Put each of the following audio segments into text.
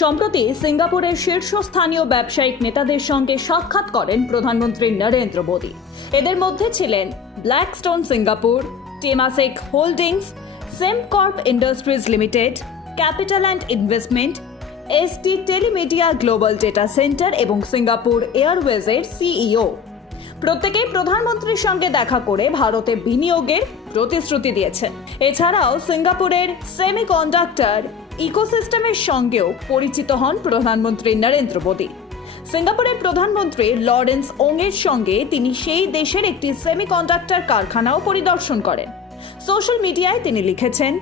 সম্প্রতি সিঙ্গাপুরের শীর্ষস্থানীয় ব্যবসায়িক নেতাদের সঙ্গে সাক্ষাৎ করেন প্রধানমন্ত্রী নরেন্দ্র মোদী। এদের মধ্যে ছিলেন Blackstone Singapore Temasek Holdings Sembcorp Industries Limited Capital and Investment ST Telemedia Global Data Centre এবং সিঙ্গাপুর এয়ারওয়েজের সিইও প্রত্যেকেই প্রধানমন্ত্রীর সঙ্গে দেখা করে ভারতে বিনিয়োগের প্রতিশ্রুতি দিয়েছেন। এছাড়াও সিঙ্গাপুরের সেমিকন্ডাক্টর ইকোসিস্টেমের সঙ্গেও পরিচিত হন প্রধানমন্ত্রী নরেন্দ্র মোদী। সিঙ্গাপুরের প্রধানমন্ত্রী লরেন্স ওংয়ের সঙ্গে তিনি সেই দেশের একটি সেমিকন্ডাক্টর কারখানাও পরিদর্শন করেন। সোশ্যাল মিডিয়ায় তিনি লিখেছেন,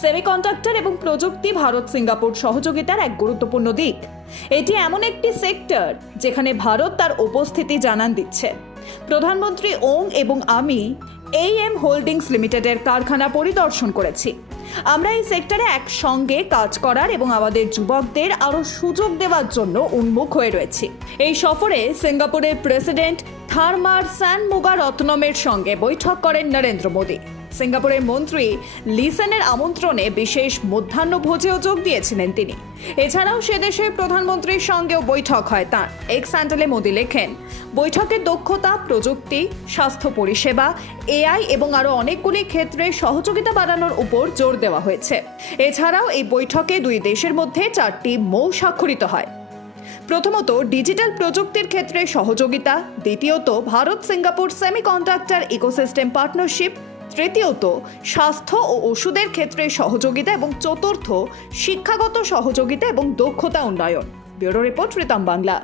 সেমিকন্ডাক্টর এবং প্রযুক্তি ভারত সিঙ্গাপুর সহযোগিতার এক গুরুত্বপূর্ণ দিক। এটি এমন একটি সেক্টর যেখানে ভারত তার উপস্থিতি জানান দিচ্ছে। প্রধানমন্ত্রী ওং এবং আমি এই এম হোল্ডিংস লিমিটেডের কারখানা পরিদর্শন করেছি। আমরা এই সেক্টরে একসঙ্গে কাজ করার এবং আমাদের যুবকদের আরও সুযোগ দেওয়ার জন্য উন্মুখ হয়ে রয়েছি। এই সফরে সিঙ্গাপুরের প্রেসিডেন্ট থার্মার স্যান মুগা রত্নমের সঙ্গে বৈঠক করেন নরেন্দ্র মোদী। সিঙ্গাপুরের মন্ত্রী লিসেনের আমন্ত্রণে বিশেষ মধ্যাহ্নভোজেও যোগ দিয়েছিলেন তিনি। এছাড়াও সে দেশের প্রধানমন্ত্রীর সঙ্গেও বৈঠক হয় তাঁর। এক স্যান্ডেলে মোদী লেখেন বৈঠকে দক্ষতা, প্রযুক্তি, স্বাস্থ্য পরিষেবা, এআই এবং আরও অনেকগুলি ক্ষেত্রে সহযোগিতা বাড়ানোর উপর জোর দেওয়া হয়েছে। এছাড়াও এই বৈঠকে দুই দেশের মধ্যে চারটি মৌ স্বাক্ষরিত হয়। প্রথমত, ডিজিটাল প্রযুক্তির ক্ষেত্রে সহযোগিতা, দ্বিতীয়ত, Bharat Singapore semiconductor ecosystem partnership, তৃতীয়ত, স্বাস্থ্য ও ওষুধের ক্ষেত্রে সহযোগিতা, এবং চতুর্থ, শিক্ষাগত সহযোগিতা এবং দক্ষতা উন্নয়ন। Bureau report Ritam Bangla.